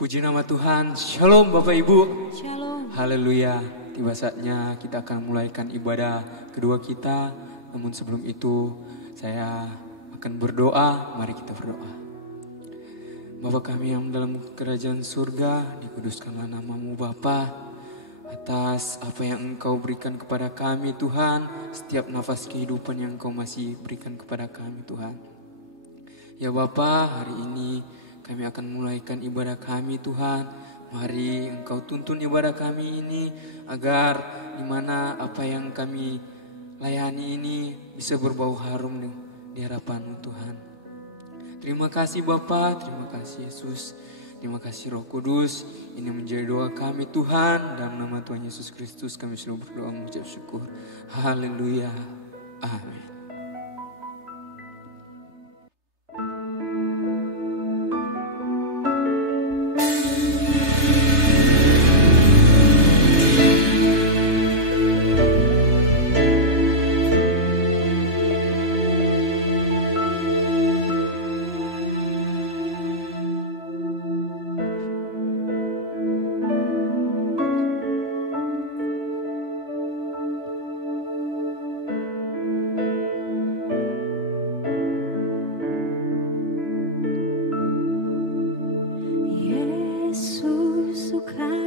Puji nama Tuhan. Shalom Bapak Ibu. Shalom. Haleluya. Tiba saatnya kita akan mulaikan ibadah kedua kita. Namun sebelum itu saya akan berdoa. Mari kita berdoa. Bapa kami yang dalam kerajaan surga, dikuduskanlah namamu Bapa. Atas apa yang Engkau berikan kepada kami Tuhan, setiap nafas kehidupan yang Engkau masih berikan kepada kami Tuhan. Ya Bapa, hari ini kami akan mulaikan ibadah kami Tuhan. Mari Engkau tuntun ibadah kami ini agar dimana apa yang kami layani ini bisa berbau harum di hadapan-Mu Tuhan. Terima kasih Bapa, terima kasih Yesus, terima kasih Roh Kudus. Ini menjadi doa kami Tuhan. Dalam nama Tuhan Yesus Kristus kami selalu berdoa mengucap syukur. Haleluya. Amin. Suka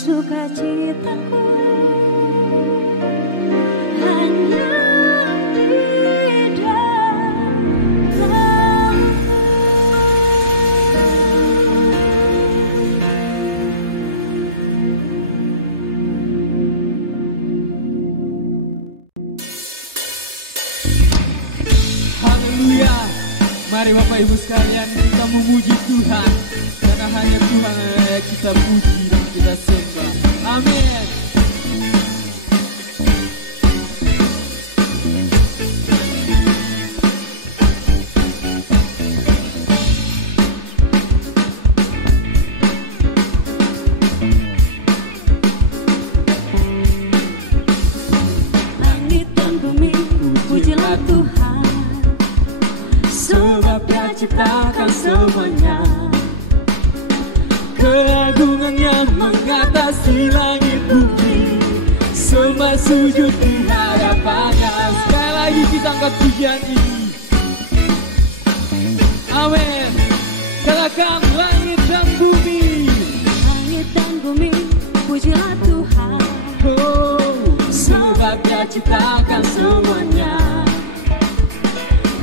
sukacitaku hanya di dalam. Haleluya. Mari Bapak Ibu sekalian kita memuji Tuhan, karena hanya Tuhan yang layak kita puji dan kita sembah. Amin. Langit dan bumi, pujilah Tuhan, sebab Dia ciptakan semuanya. Keagungannya mengatasi langit bumi, semua sujud di hadapannya. Sekali lagi kita angkat pujian ini. Amin. Katakan langit dan bumi. Langit dan bumi, pujilah Tuhan, Oh, sebab Dia ciptakan semuanya.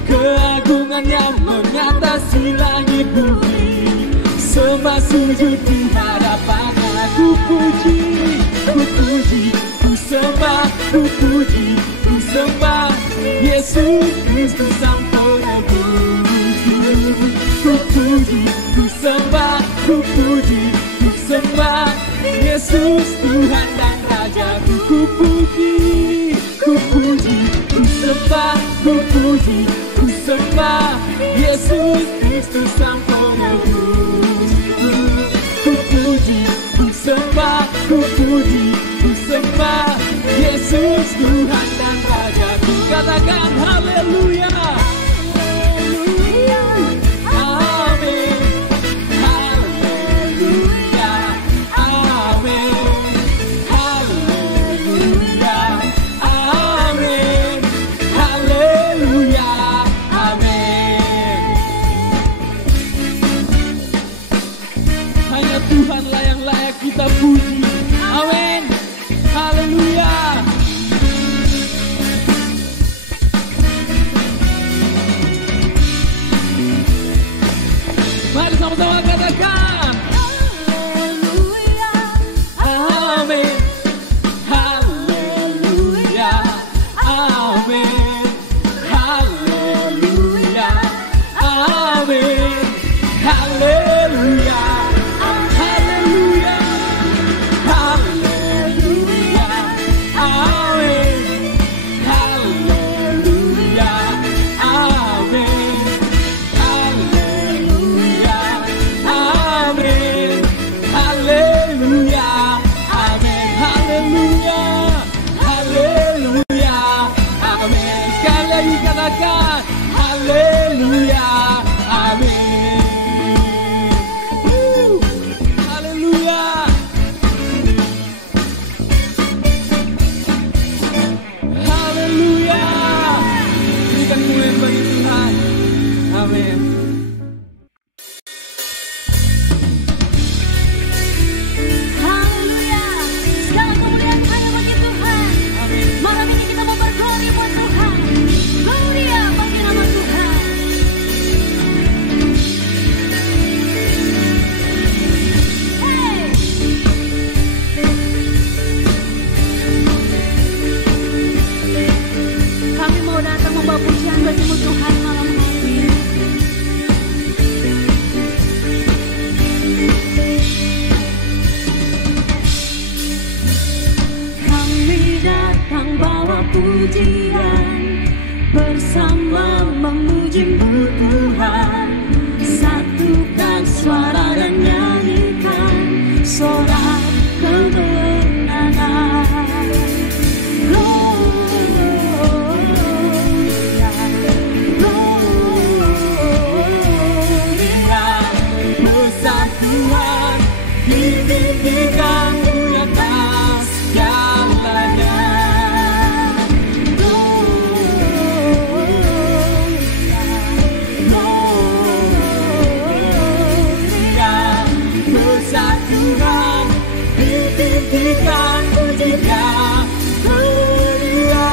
Keagungannya mengatasi langit bumi, semua sujud di hadapannya. Ku puji, ku sembah, ku puji, ku sembah Yesus Kristus Sang Penebus. Ku puji, ku sembah, ku puji, ku sembah Yesus Tuhan dan Rajaku. Ku puji, ku puji, ku sembah, ku puji, ku sembah Yesus Kristus Sang Penebus. Ku puji, ku sembah, ku puji, ku sembah Yesus Tuhan dan Rajaku. Katakan haleluya. haleluya, Amin. Haleluya. Amin. Haleluya. Amin. Haleluya. Amin. Hanya Tuhanlah yang layak kita puji. Amin. Haleluya. Mari sama-sama katakan. haleluya, Amin. Haleluya. Amin. Haleluya. Amin. Haleluya. Haleluya. Haleluya. Amin. Haleluya. Amin. Haleluya. Amin. Haleluya. Amin. Haleluya. Haleluya. Amin. Sekali lagi katakan haleluya. Amin. Haleluya. Haleluya. Berikan kemuliaan bagi Tuhan. Amin. haleluya. Segala kemuliaan hanya bagi Tuhan. Amin. Malam ini kita mau bergloria buat Tuhan. Gloria bagi nama Tuhan. Hey. Kami mau datang membawa pujian bagimu Tuhan malam hari ini. Kami datang bawa pujian, bersama memuji-Mu Tuhan. Satukan suara dan nyanyikan sorak kemenangan. Gloria, gloria, besar Tuhan, ditinggikan di atas jalannya. Gloria, besar Tuhan, tinggikan pujinya ku Dia.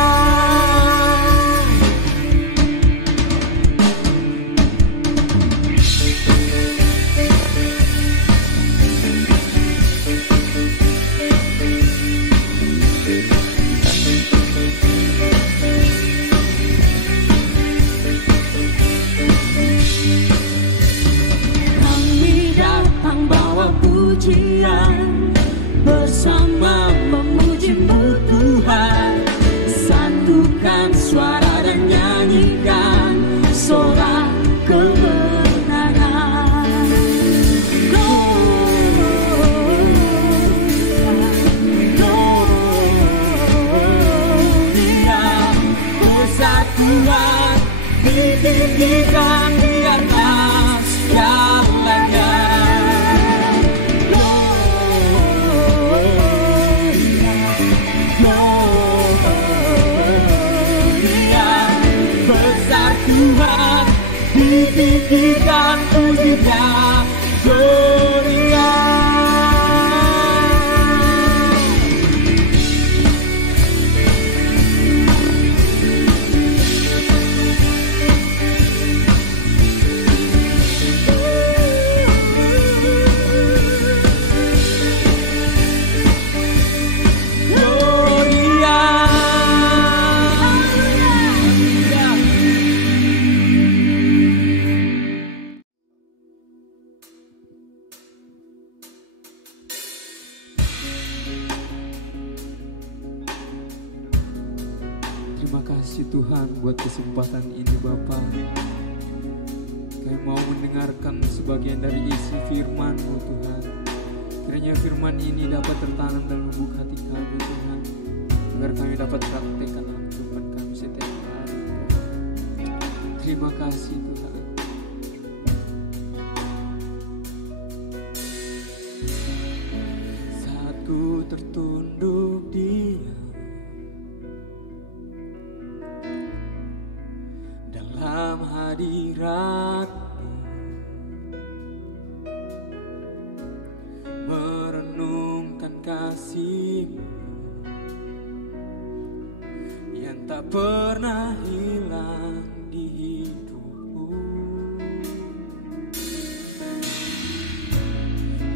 Bersama memuji-Mu Tuhan, satukan suara dan nyanyikan sorak kemenangan. Gloria, persatuan ditinggikan di atas segalanya. Tuhan ditinggikan pujinya Gloria. Terima kasih Tuhan buat kesempatan ini Bapa. Kami mau mendengarkan sebagian dari isi firman-Mu Tuhan. Kiranya firman ini dapat tertanam dalam lubuk hati kami Tuhan, agar kami dapat praktekkan dalam kehidupan kami setiap hari. Terima kasih Tuhan. Saat ku tertunduk diam dalam hadirat-Mu, merenungkan kasih-Mu yang tak pernah hilang di hidupku,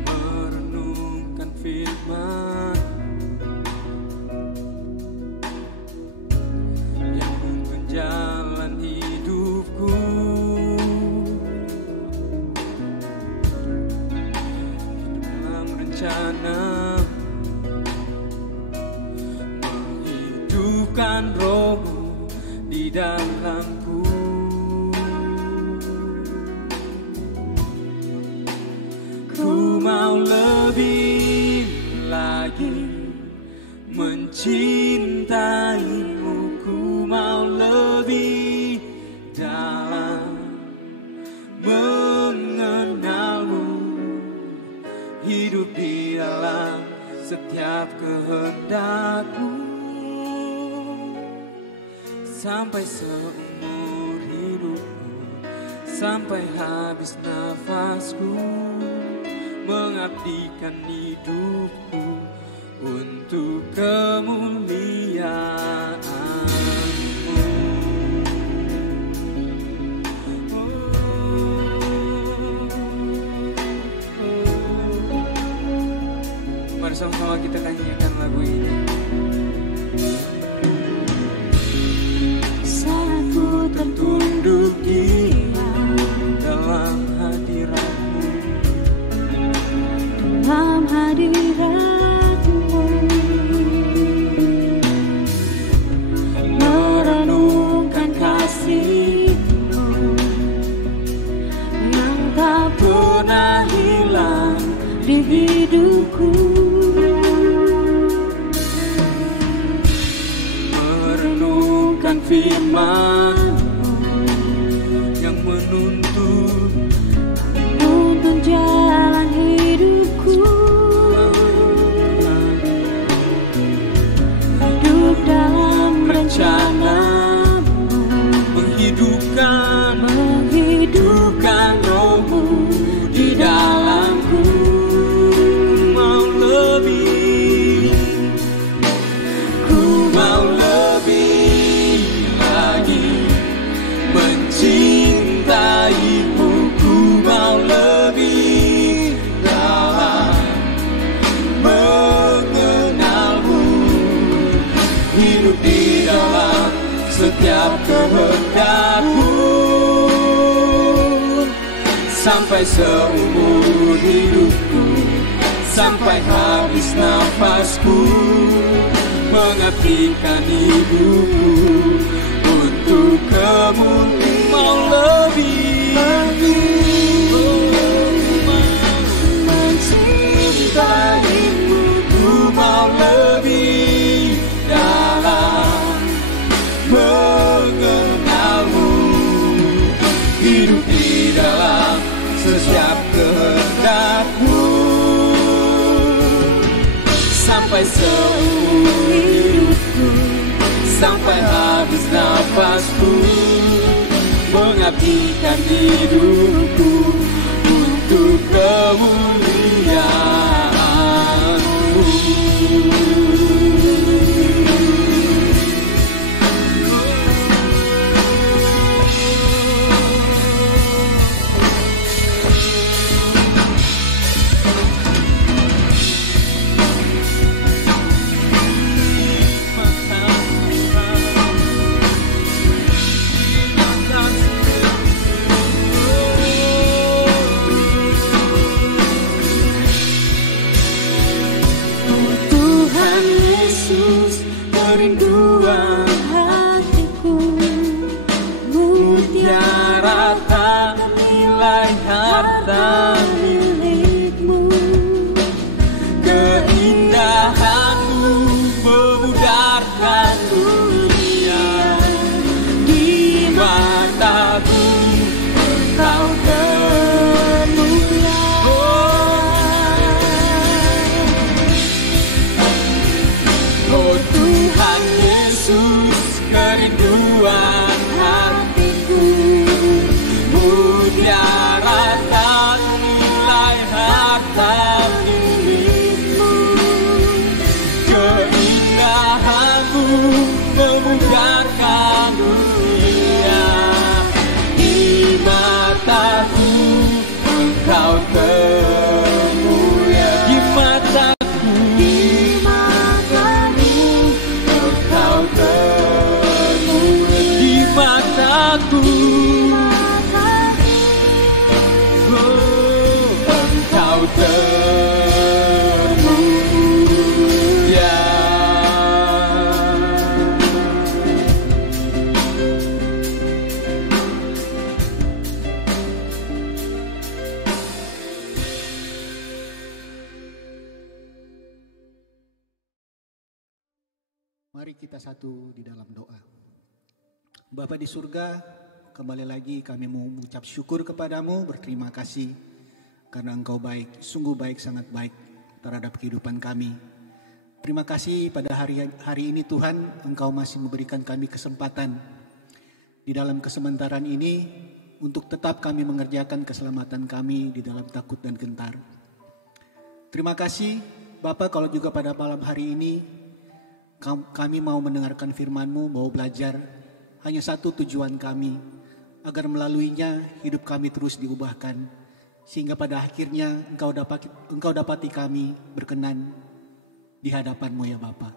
merenungkan firman yang menuntun jalan hidupku, hidup dalam rencana, menghidupkan Roh-Mu di dalamku. Ku mau lebih lagi mencintai-Mu, ku mau lebih dalam mengenal-Mu, hidup di dalam setiap kehendak-Mu, sampai seumur hidupku, sampai habis nafasku, mengabdikan hidupku untuk kemuliaan-Mu. Mari sama-sama kita nyanyikan lagu ini. Saat ku tertunduk diam dalam hadirat-Mu, dalam hadirat-Mu, merenungkan kasih-Mu yang tak pernah hilang di hidupku, merenungkan firman-Mu yang menuntun jalan hidupku, hidup dalam rencana-Mu, menghidupkan Roh-Mu di dalamku. Mau lebih hidup di dalam setiap kehendak-Mu sampai seumur hidupku, sampai habis nafasku, mengabdikan hidupku untuk kemuliaan. Mau lebih mencintaimu, ku mau lebih dalam mengenalmu, hidup di dalam setiap kehendak-Mu sampai seumur hidupku, sampai habis nafasku, mengabdikan hidupku untuk kemuliaan-Mu. Kerinduan hatiku, mutiara tak nilai harta milik-Mu, keindahan-Mu memudarkan dunia, di mataku Engkau kerinduan hatiku, mutiara tak nilai harta milik-Mu, keindahan-Mu memudarkan dunia, di mataku Engkau kemuliaan, di mataku Engkau mataku, Engkau Mari kita satu di dalam doa. Bapa di surga, kembali lagi kami mau mengucap syukur kepadamu, berterima kasih karena Engkau baik, sungguh baik, sangat baik terhadap kehidupan kami. Terima kasih pada hari ini Tuhan, Engkau masih memberikan kami kesempatan di dalam kesementaran ini untuk tetap kami mengerjakan keselamatan kami di dalam takut dan gentar. Terima kasih Bapa, kalau juga pada malam hari ini kami mau mendengarkan firman-Mu, mau belajar. Hanya satu tujuan kami, agar melaluinya hidup kami terus diubahkan, sehingga pada akhirnya Engkau dapati kami berkenan di hadapan-Mu ya Bapa.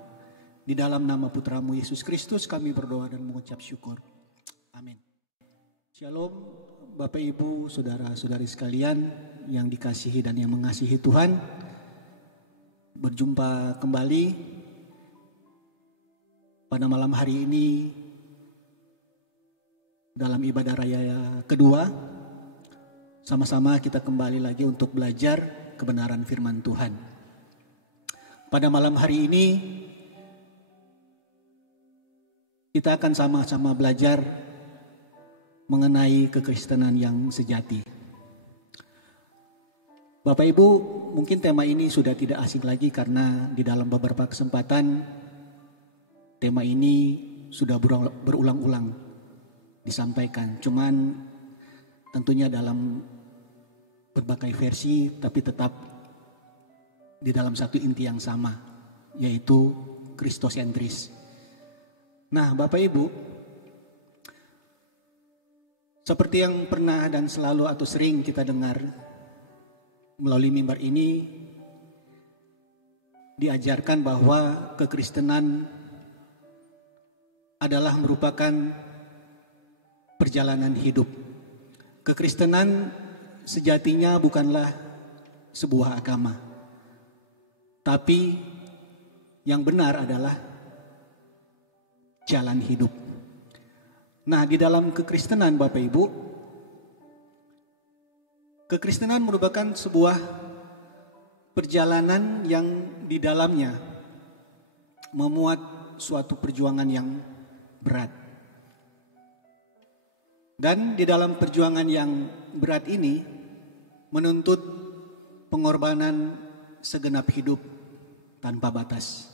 Di dalam nama Putra-Mu Yesus Kristus kami berdoa dan mengucap syukur. Amin. Shalom Bapak Ibu, saudara-saudari sekalian yang dikasihi dan yang mengasihi Tuhan. Berjumpa kembali pada malam hari ini dalam ibadah raya kedua. Sama-sama kita kembali lagi untuk belajar kebenaran firman Tuhan. Pada malam hari ini kita akan sama-sama belajar mengenai kekristenan yang sejati. Bapak Ibu, mungkin tema ini sudah tidak asing lagi karena di dalam beberapa kesempatan tema ini sudah berulang-ulang disampaikan. Cuman tentunya dalam berbagai versi, tapi tetap di dalam satu inti yang sama, yaitu kristosentris. Nah Bapak Ibu, seperti yang pernah dan selalu atau sering kita dengar melalui mimbar ini, diajarkan bahwa kekristenan adalah merupakan perjalanan hidup. Kekristenan sejatinya bukanlah sebuah agama, tapi yang benar adalah jalan hidup. Nah, di dalam kekristenan Bapak Ibu, kekristenan merupakan sebuah perjalanan yang di dalamnya memuat suatu perjuangan yang berat. Dan di dalam perjuangan yang berat ini menuntut pengorbanan segenap hidup tanpa batas.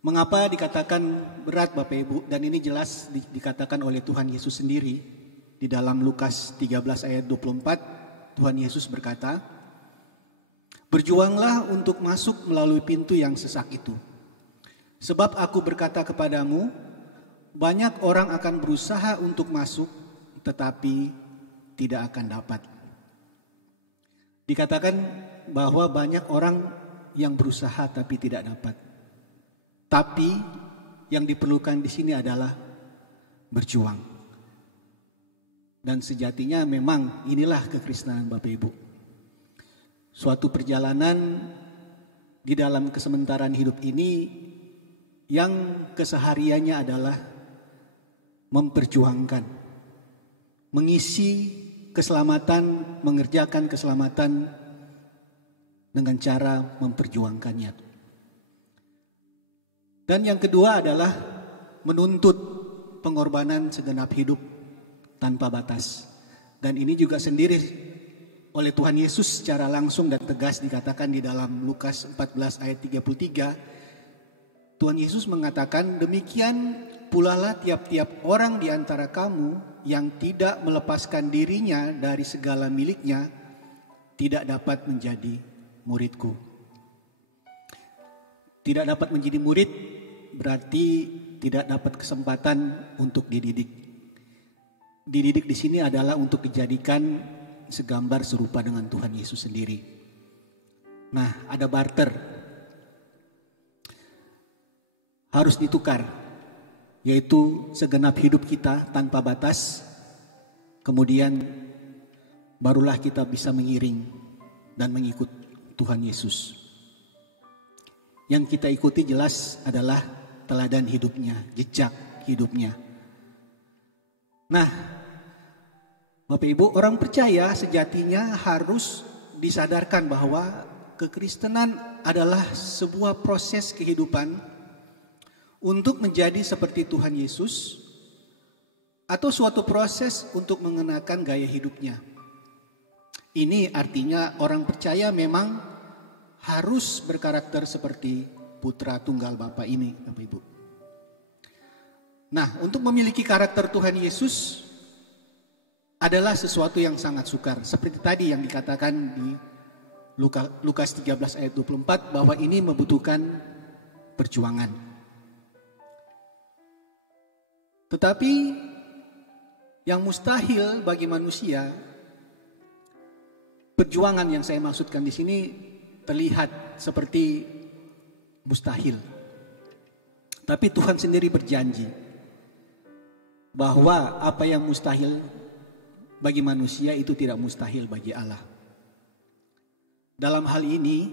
Mengapa dikatakan berat Bapak Ibu? Dan ini jelas dikatakan oleh Tuhan Yesus sendiri. Di dalam Lukas 13 ayat 24, Tuhan Yesus berkata, "Berjuanglah untuk masuk melalui pintu yang sesak itu. Sebab aku berkata kepadamu, banyak orang akan berusaha untuk masuk, tetapi tidak akan dapat." Dikatakan bahwa banyak orang yang berusaha tapi tidak dapat. Tapi yang diperlukan di sini adalah berjuang. Dan sejatinya memang inilah kekristenan Bapak Ibu. Suatu perjalanan di dalam kesementaraan hidup ini yang kesehariannya adalah memperjuangkan, mengisi keselamatan, mengerjakan keselamatan dengan cara memperjuangkannya. Dan yang kedua adalah menuntut pengorbanan segenap hidup tanpa batas. Dan ini juga sendiri oleh Tuhan Yesus secara langsung dan tegas dikatakan di dalam Lukas 14 ayat 33. Tuhan Yesus mengatakan, "Demikian pulalah tiap-tiap orang di antara kamu yang tidak melepaskan dirinya dari segala miliknya tidak dapat menjadi muridku." Tidak dapat menjadi murid berarti tidak dapat kesempatan untuk dididik. Dididik di sini adalah untuk dijadikan segambar serupa dengan Tuhan Yesus sendiri. Nah, ada barter. Harus ditukar, yaitu segenap hidup kita tanpa batas. Kemudian barulah kita bisa mengiring dan mengikut Tuhan Yesus. Yang kita ikuti jelas adalah teladan hidupnya, jejak hidupnya. Nah, Bapak Ibu, orang percaya sejatinya harus disadarkan bahwa kekristenan adalah sebuah proses kehidupan untuk menjadi seperti Tuhan Yesus atau suatu proses untuk mengenakan gaya hidupnya. Ini artinya orang percaya memang harus berkarakter seperti putra tunggal Bapa ini, Bapak Ibu. Nah, untuk memiliki karakter Tuhan Yesus adalah sesuatu yang sangat sukar. Seperti tadi yang dikatakan di Lukas 13 ayat 24 bahwa ini membutuhkan perjuangan. Tetapi yang mustahil bagi manusia, perjuangan yang saya maksudkan di sini terlihat seperti mustahil. Tapi Tuhan sendiri berjanji bahwa apa yang mustahil bagi manusia itu tidak mustahil bagi Allah. Dalam hal ini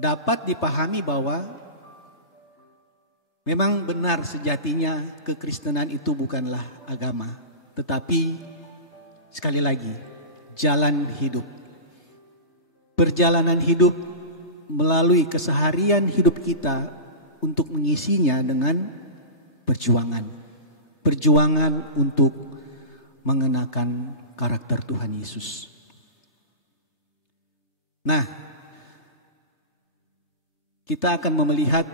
dapat dipahami bahwa memang benar sejatinya kekristenan itu bukanlah agama, tetapi sekali lagi jalan hidup. Perjalanan hidup melalui keseharian hidup kita untuk mengisinya dengan perjuangan. Perjuangan untuk mengenakan karakter Tuhan Yesus. Nah, kita akan melihat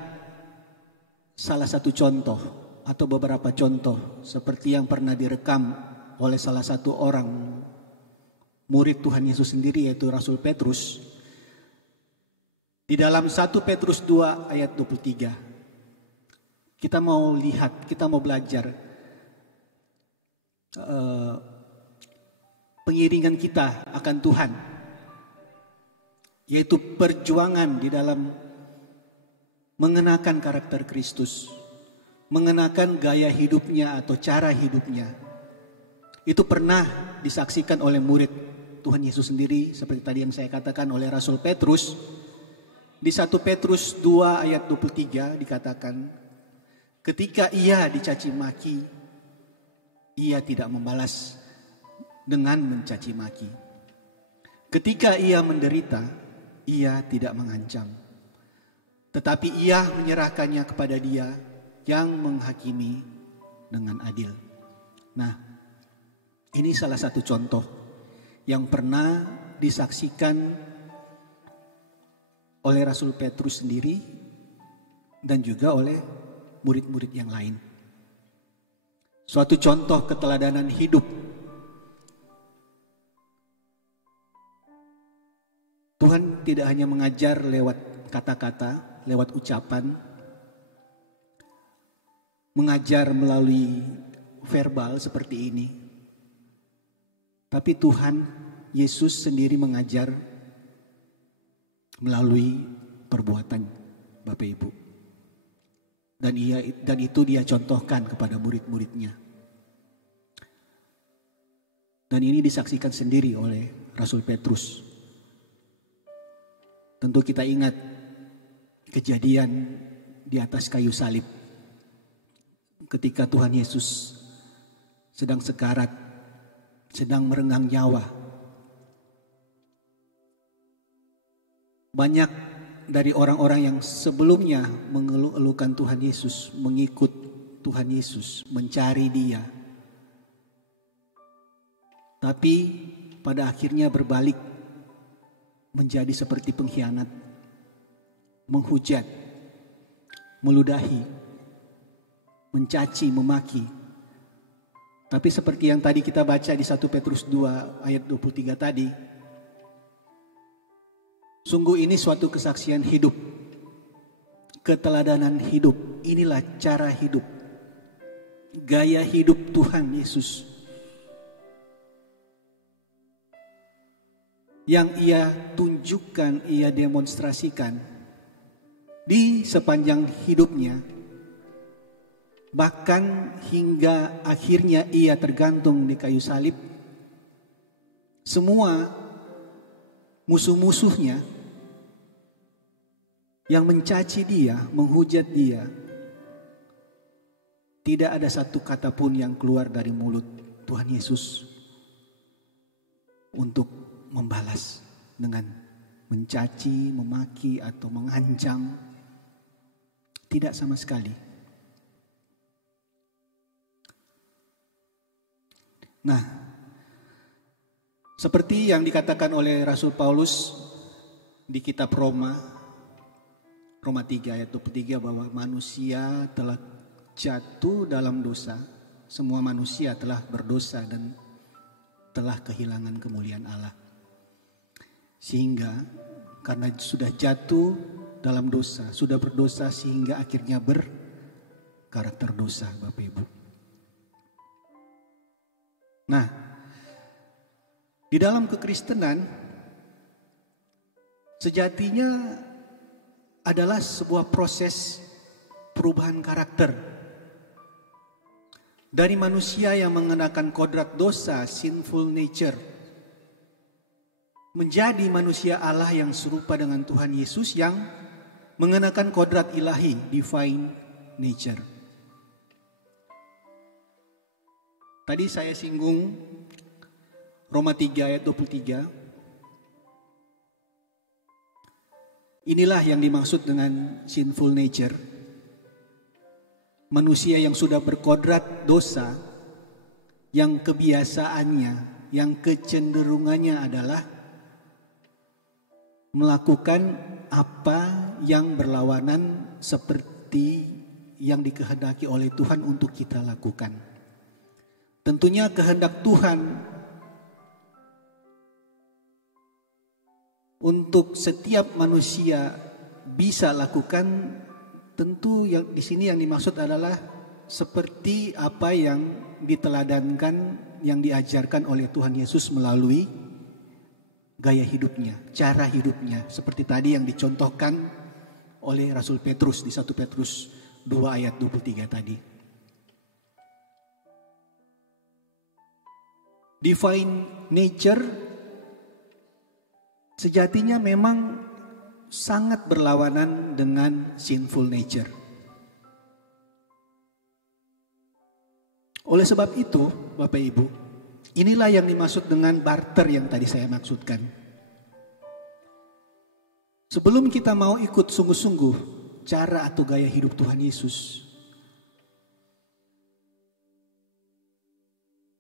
salah satu contoh atau beberapa contoh seperti yang pernah direkam oleh salah satu orang murid Tuhan Yesus sendiri, yaitu Rasul Petrus. Di dalam 1 Petrus 2 ayat 23. Kita mau lihat, kita mau belajar pengiringan kita akan Tuhan, yaitu perjuangan di dalam mengenakan karakter Kristus, mengenakan gaya hidupnya atau cara hidupnya. Itu pernah disaksikan oleh murid Tuhan Yesus sendiri, seperti tadi yang saya katakan oleh Rasul Petrus. Di 1 Petrus 2 ayat 23 dikatakan, ketika ia dicaci maki, ia tidak membalas dengan mencaci maki. Ketika ia menderita, ia tidak mengancam, tetapi ia menyerahkannya kepada Dia yang menghakimi dengan adil. Nah, ini salah satu contoh yang pernah disaksikan oleh Rasul Petrus sendiri dan juga oleh murid-murid yang lain. Suatu contoh keteladanan hidup. Tuhan tidak hanya mengajar lewat kata-kata, lewat ucapan, mengajar melalui verbal seperti ini. Tapi Tuhan Yesus sendiri mengajar melalui perbuatan, Bapak Ibu. Dan itu Dia contohkan kepada murid-muridnya. Dan ini disaksikan sendiri oleh Rasul Petrus. Tentu kita ingat kejadian di atas kayu salib. Ketika Tuhan Yesus sedang sekarat, sedang merenggang nyawa. Banyak dari orang-orang yang sebelumnya mengeluh-elukan Tuhan Yesus, mengikut Tuhan Yesus, mencari Dia. Tapi pada akhirnya berbalik menjadi seperti pengkhianat, menghujat, meludahi, mencaci, memaki. Tapi seperti yang tadi kita baca di 1 Petrus 2 ayat 23 tadi, sungguh ini suatu kesaksian hidup, keteladanan hidup. Inilah cara hidup, gaya hidup Tuhan Yesus yang Ia tunjukkan, Ia demonstrasikan di sepanjang hidupnya. Bahkan hingga akhirnya Ia tergantung di kayu salib. Semua musuh-musuhnya yang mencaci Dia, menghujat Dia, tidak ada satu kata pun yang keluar dari mulut Tuhan Yesus untuk membalas dengan mencaci, memaki atau mengancam. Tidak sama sekali. Nah, seperti yang dikatakan oleh Rasul Paulus di kitab Roma 3 ayat 23 bahwa manusia telah jatuh dalam dosa, semua manusia telah berdosa dan telah kehilangan kemuliaan Allah. Sehingga karena sudah jatuh dalam dosa, sudah berdosa sehingga akhirnya berkarakter dosa, Bapak Ibu. Nah, di dalam kekristenan sejatinya adalah sebuah proses perubahan karakter. Dari manusia yang mengenakan kodrat dosa, sinful nature, menjadi manusia Allah yang serupa dengan Tuhan Yesus yang mengenakan kodrat ilahi, divine nature. Tadi saya singgung Roma 3 ayat 23. Inilah yang dimaksud dengan sinful nature. Manusia yang sudah berkodrat dosa, yang kebiasaannya, yang kecenderungannya adalah melakukan apa yang berlawanan seperti yang dikehendaki oleh Tuhan untuk kita lakukan. Tentunya kehendak Tuhan untuk setiap manusia bisa lakukan, tentu yang di sini yang dimaksud adalah seperti apa yang diteladankan, yang diajarkan oleh Tuhan Yesus melalui gaya hidupnya, cara hidupnya. Seperti tadi yang dicontohkan oleh Rasul Petrus di 1 Petrus 2 ayat 23 tadi. Divine nature sejatinya memang sangat berlawanan dengan sinful nature. Oleh sebab itu, Bapak Ibu, inilah yang dimaksud dengan barter yang tadi saya maksudkan. Sebelum kita mau ikut sungguh-sungguh cara atau gaya hidup Tuhan Yesus,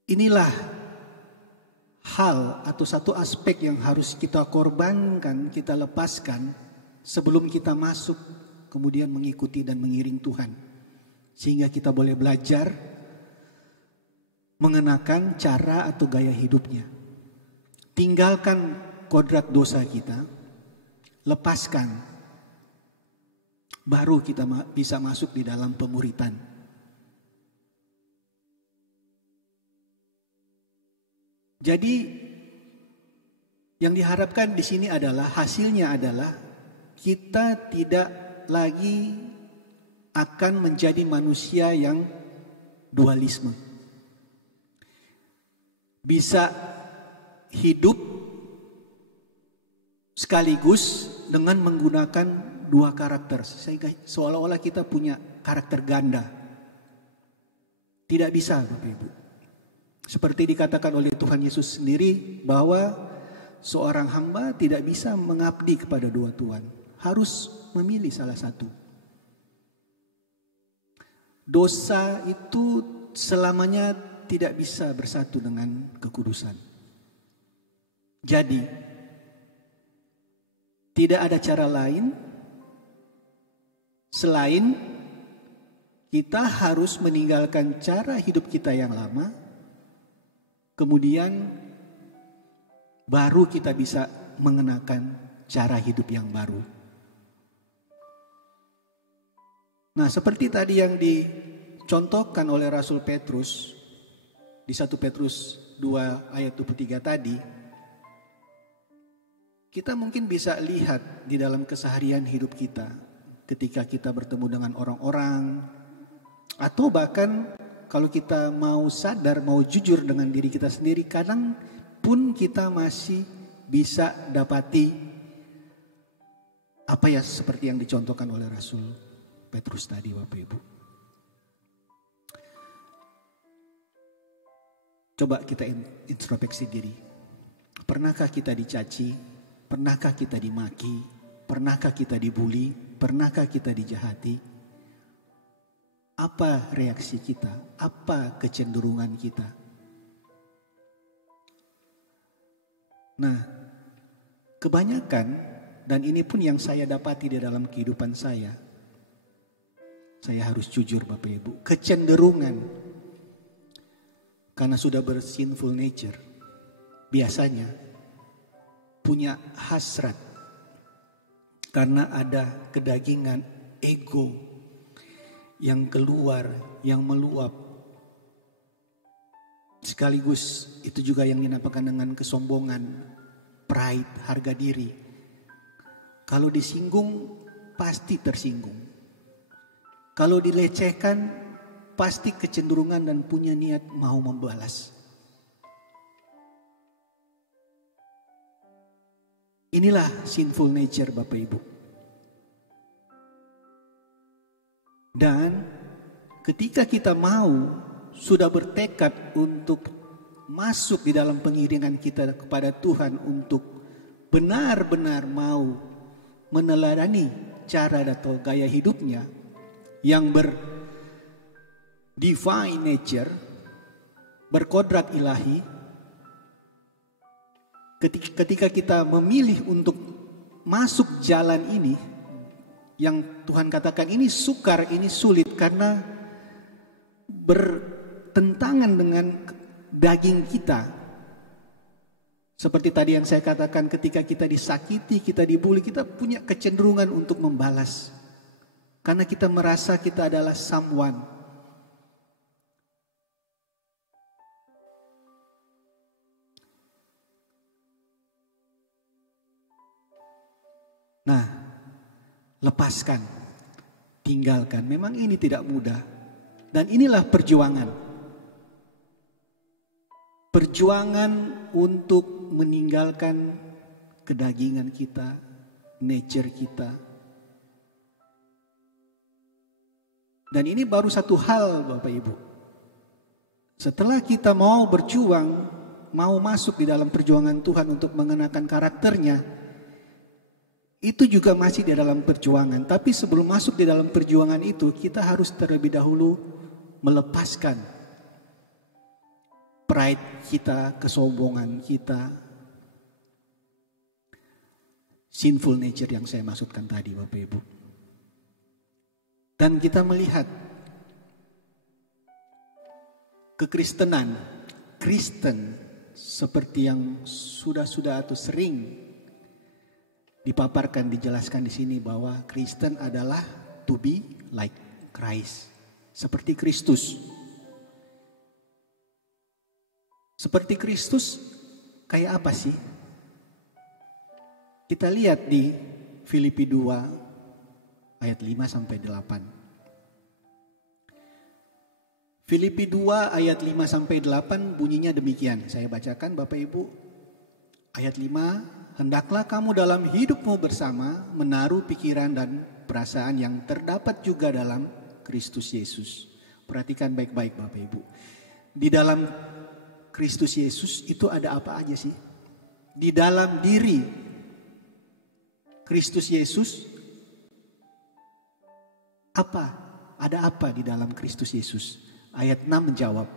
inilah hal atau satu aspek yang harus kita korbankan, kita lepaskan sebelum kita masuk kemudian mengikuti dan mengiring Tuhan. Sehingga kita boleh belajar mengenakan cara atau gaya hidupnya. Tinggalkan kodrat dosa kita, lepaskan, baru kita bisa masuk di dalam pemuritan. Jadi yang diharapkan di sini adalah hasilnya adalah kita tidak lagi akan menjadi manusia yang dualisme. Bisa hidup sekaligus dengan menggunakan dua karakter. Sehingga seolah-olah kita punya karakter ganda. Tidak bisa, Bapak Ibu. Seperti dikatakan oleh Tuhan Yesus sendiri bahwa seorang hamba tidak bisa mengabdi kepada dua tuan. Harus memilih salah satu. Dosa itu selamanya tidak bisa bersatu dengan kekudusan. Jadi, tidak ada cara lain selain kita harus meninggalkan cara hidup kita yang lama, kemudian baru kita bisa mengenakan cara hidup yang baru. Nah, seperti tadi yang dicontohkan oleh Rasul Petrus di 1 Petrus 2 ayat 23 tadi, kita mungkin bisa lihat di dalam keseharian hidup kita ketika kita bertemu dengan orang-orang, atau bahkan kalau kita mau sadar, mau jujur dengan diri kita sendiri, kadang pun kita masih bisa dapati apa ya seperti yang dicontohkan oleh Rasul Petrus tadi, Bapak Ibu. Coba kita introspeksi diri. Pernahkah kita dicaci? Pernahkah kita dimaki? Pernahkah kita dibully? Pernahkah kita dijahati? Apa reaksi kita? Apa kecenderungan kita? Nah, kebanyakan, dan ini pun yang saya dapati di dalam kehidupan saya harus jujur Bapak Ibu, kecenderungan karena sudah bersinful nature, biasanya punya hasrat karena ada kedagingan, ego yang keluar, yang meluap. Sekaligus itu juga yang dinamakan dengan kesombongan, pride, harga diri. Kalau disinggung, pasti tersinggung. Kalau dilecehkan, pasti kecenderungan dan punya niat mau membalas. Inilah sinful nature Bapak Ibu. Dan ketika kita mau, sudah bertekad untuk masuk di dalam pengiringan kita kepada Tuhan, untuk benar-benar mau meneladani cara atau gaya hidupnya yang divine nature, berkodrat ilahi. Ketika kita memilih untuk masuk jalan ini, yang Tuhan katakan ini sukar, ini sulit karena bertentangan dengan daging kita. Seperti tadi yang saya katakan, ketika kita disakiti, kita dibully, kita punya kecenderungan untuk membalas. Karena kita merasa kita adalah someone. Nah, lepaskan. tinggalkan. Memang ini tidak mudah. Dan inilah perjuangan. Perjuangan untuk meninggalkan kedagingan kita, nature kita. Dan ini baru satu hal Bapak Ibu. Setelah kita mau berjuang, mau masuk di dalam perjuangan Tuhan untuk mengenakan karakternya, itu juga masih di dalam perjuangan. Tapi sebelum masuk di dalam perjuangan itu, kita harus terlebih dahulu melepaskan pride kita, kesombongan kita, sinful nature yang saya maksudkan tadi Bapak Ibu. Dan kita melihat kekristenan, Kristen seperti yang sudah atau sering dipaparkan, dijelaskan di sini bahwa Kristen adalah to be like Christ. Seperti Kristus. Seperti Kristus kayak apa sih? Kita lihat di Filipi 2 ayat 5 sampai 8. Filipi 2 ayat 5 sampai 8 bunyinya demikian. Saya bacakan Bapak Ibu. Ayat 5. Hendaklah kamu dalam hidupmu bersama menaruh pikiran dan perasaan yang terdapat juga dalam Kristus Yesus. Perhatikan baik-baik Bapak Ibu. Di dalam Kristus Yesus itu ada apa aja sih? Di dalam diri Kristus Yesus apa? Ada apa di dalam Kristus Yesus? Ayat 6 menjawab.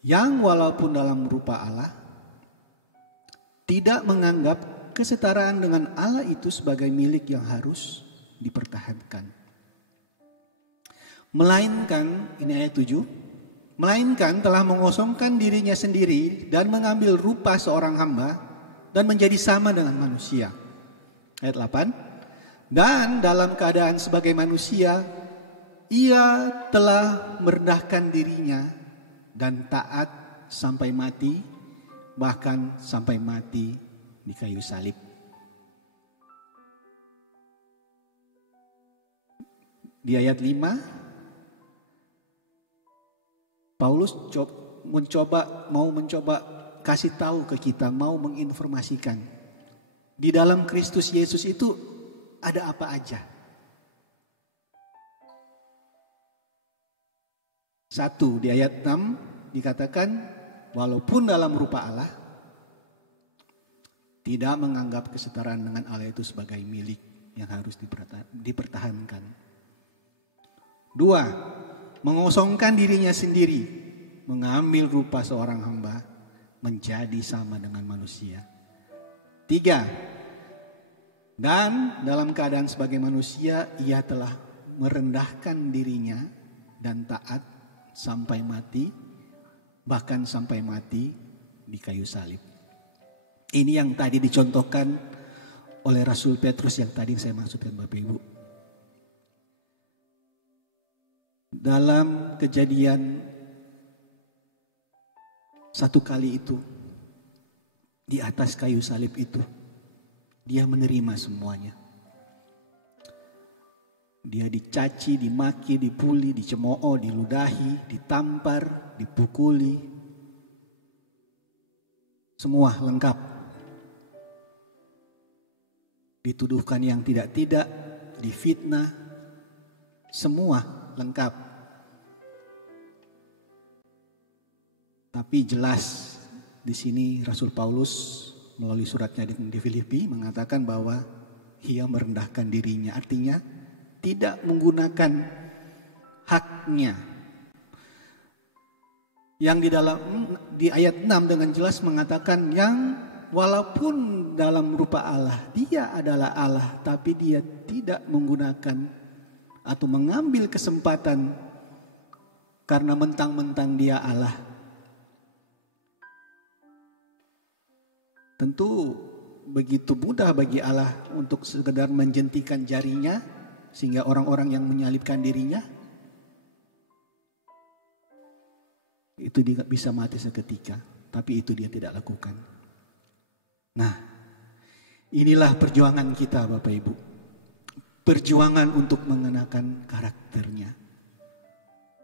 Yang walaupun dalam rupa Allah tidak menganggap kesetaraan dengan Allah itu sebagai milik yang harus dipertahankan. Melainkan, ini ayat 7, melainkan telah mengosongkan dirinya sendiri dan mengambil rupa seorang hamba dan menjadi sama dengan manusia. Ayat 8, dan dalam keadaan sebagai manusia, ia telah merendahkan dirinya dan taat sampai mati, bahkan sampai mati di kayu salib. Di ayat 5, Paulus mau mencoba kasih tahu ke kita, mau menginformasikan. Di dalam Kristus Yesus itu ada apa aja? 1 di ayat 6 dikatakan, walaupun dalam rupa Allah, tidak menganggap kesetaraan dengan Allah itu sebagai milik yang harus dipertahankan. 2, mengosongkan dirinya sendiri, mengambil rupa seorang hamba, menjadi sama dengan manusia. 3, dan dalam keadaan sebagai manusia, ia telah merendahkan dirinya dan taat sampai mati, bahkan sampai mati di kayu salib. Ini yang tadi dicontohkan oleh Rasul Petrus yang tadi saya maksudkan Bapak Ibu. Dalam kejadian 1 kali itu, di atas kayu salib itu, dia menerima semuanya. Dia dicaci, dimaki, dipuli, dicemooh, diludahi, ditampar, dipukuli. Semua lengkap. Dituduhkan yang tidak-tidak, difitnah. Semua lengkap. Tapi jelas di sini Rasul Paulus melalui suratnya di Filipi mengatakan bahwa ia merendahkan dirinya. Artinya tidak menggunakan haknya. Yang di ayat 6 dengan jelas mengatakan yang walaupun dalam rupa Allah, dia adalah Allah, tapi dia tidak menggunakan atau mengambil kesempatan karena mentang-mentang dia Allah. Tentu begitu mudah bagi Allah untuk sekedar menjentikan jarinya sehingga orang-orang yang menyalibkan dirinya itu dia bisa mati seketika, tapi itu dia tidak lakukan. Nah, inilah perjuangan kita Bapak Ibu. perjuangan untuk mengenakan karakternya.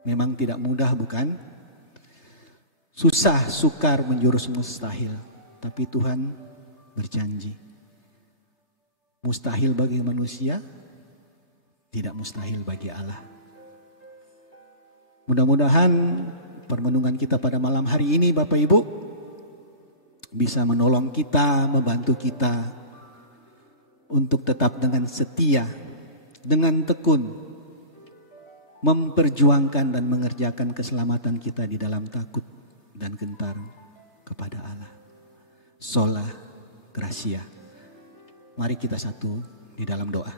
Memang tidak mudah, bukan? Susah, sukar, menjurus mustahil. Tapi Tuhan berjanji. Mustahil bagi manusia, tidak mustahil bagi Allah. Mudah-mudahan permenungan kita pada malam hari ini, Bapak Ibu, bisa menolong kita, membantu kita untuk tetap dengan setia, dengan tekun, memperjuangkan dan mengerjakan keselamatan kita di dalam takut dan gentar kepada Allah. Sola Gracia. Mari kita satu di dalam doa.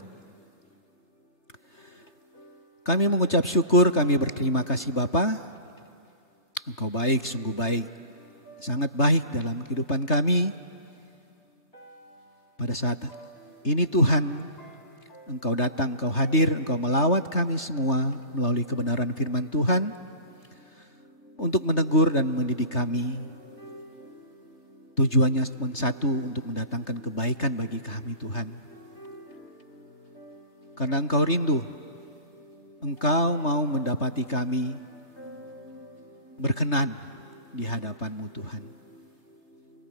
Kami mengucap syukur, kami berterima kasih Bapa. Engkau baik, sungguh baik, sangat baik dalam kehidupan kami. Pada saat ini Tuhan, Engkau datang, Engkau hadir, Engkau melawat kami semua melalui kebenaran firman Tuhan untuk menegur dan mendidik kami. Tujuannya cuma satu, untuk mendatangkan kebaikan bagi kami Tuhan. Karena Engkau rindu, Engkau mau mendapati kami berkenan di hadapan-Mu Tuhan.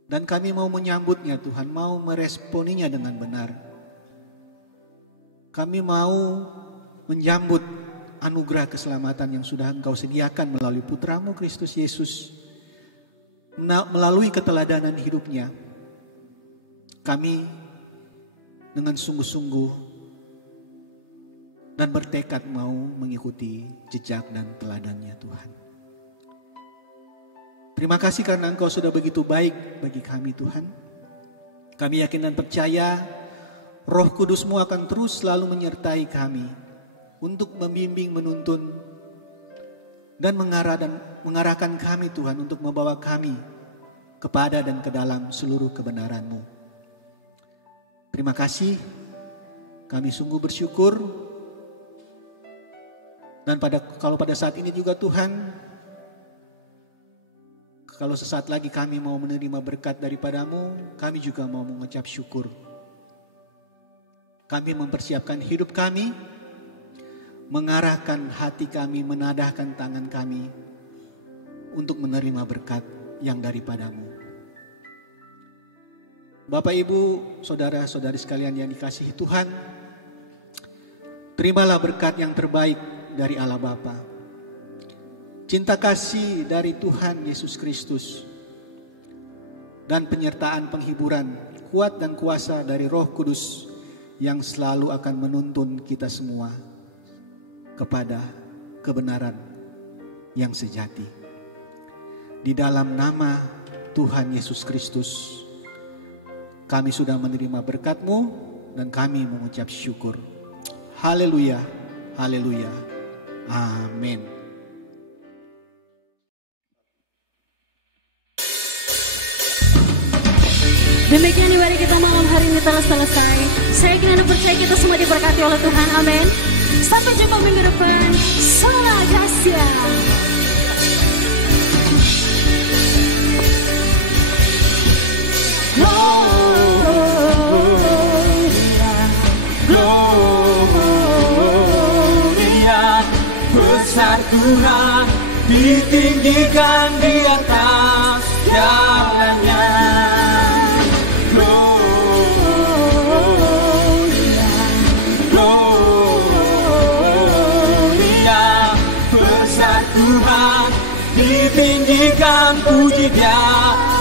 Dan kami mau menyambutnya Tuhan, mau meresponinya dengan benar. Kami mau menyambut anugerah keselamatan yang sudah Engkau sediakan melalui Putra-Mu Kristus Yesus. Melalui keteladanan hidupnya, kami dengan sungguh-sungguh dan bertekad mau mengikuti jejak dan teladannya Tuhan. Terima kasih karena Engkau sudah begitu baik bagi kami Tuhan. Kami yakin dan percaya Roh Kudus-Mu akan terus selalu menyertai kami untuk membimbing, menuntun, dan mengarahkan kami Tuhan untuk membawa kami kepada dan ke dalam seluruh kebenaran-Mu. Terima kasih, kami sungguh bersyukur. Dan kalau pada saat ini juga Tuhan, kalau sesaat lagi kami mau menerima berkat daripada-Mu, kami juga mau mengucap syukur. Kami mempersiapkan hidup kami, mengarahkan hati kami, menadahkan tangan kami untuk menerima berkat yang daripada-Mu. Bapak, Ibu, saudara-saudari sekalian yang dikasihi Tuhan, terimalah berkat yang terbaik dari Allah Bapa, cinta kasih dari Tuhan Yesus Kristus, dan penyertaan penghiburan, kuat dan kuasa dari Roh Kudus yang selalu akan menuntun kita semua kepada kebenaran yang sejati. Di dalam nama Tuhan Yesus Kristus, kami sudah menerima berkat-Mu dan kami mengucap syukur. Haleluya, haleluya, amin. Demikian ibadah kita malam hari ini telah selesai. Saya yakin dan percaya kita semua diberkati oleh Tuhan, amin. Sampai jumpa minggu depan. Sola Gracia. Gloria, besar Tuhan, ditinggikan di atas jalannya. Tuhan, ditinggikan puji Dia